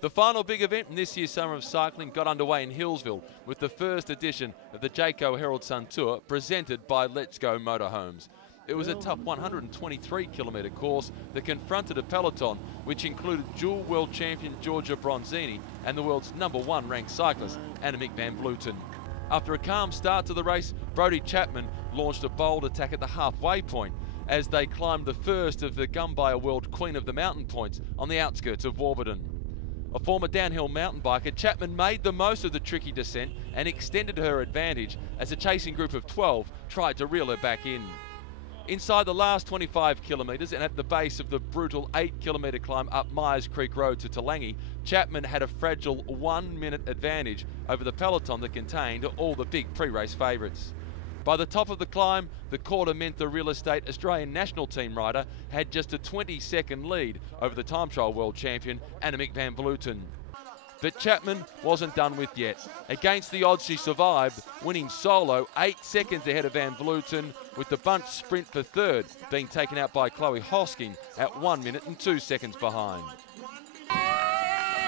The final big event in this year's Summer of Cycling got underway in Hillsville with the first edition of the Jayco Herald Sun Tour presented by Let's Go Motorhomes. It was a tough 123-kilometre course that confronted a peloton which included dual world champion Giorgia Bronzini and the world's #1 ranked cyclist Annemiek van Vleuten. After a calm start to the race, Brodie Chapman launched a bold attack at the halfway point as they climbed the first of the Gumbaya World Queen of the Mountain points on the outskirts of Warburton. A former downhill mountain biker, Chapman made the most of the tricky descent and extended her advantage as a chasing group of 12 tried to reel her back in. Inside the last 25 kilometres and at the base of the brutal 8-kilometre climb up Myers Creek Road to Talangi, Chapman had a fragile 1-minute advantage over the peloton that contained all the big pre-race favourites. By the top of the climb, the quarter meant the real estate Australian national team rider had just a 20-second lead over the time trial world champion Annemiek van Vleuten. But Chapman wasn't done with yet. Against the odds, she survived, winning solo 8 seconds ahead of van Vleuten, with the bunch sprint for third being taken out by Chloe Hosking at 1 minute and 2 seconds behind.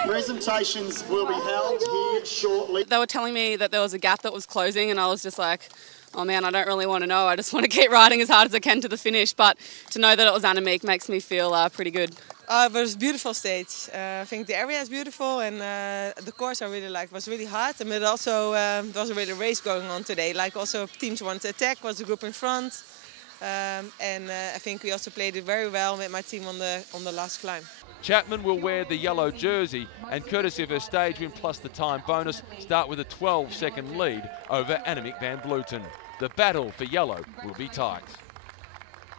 Presentations will be held here shortly. They were telling me that there was a gap that was closing and I was just like, oh man, I don't really want to know. I just want to keep riding as hard as I can to the finish. But to know that it was Annemiek makes me feel pretty good. It was a beautiful stage. I think the area is beautiful and the course I really liked. It was really hard, but also there was a really race going on today. Like also teams wanted to attack, was a group in front. And I think we also played it very well with my team on the last climb. Chapman will wear the yellow jersey and, courtesy of her stage win plus the time bonus, start with a 12-second lead over Annemiek van Vleuten. The battle for yellow will be tight.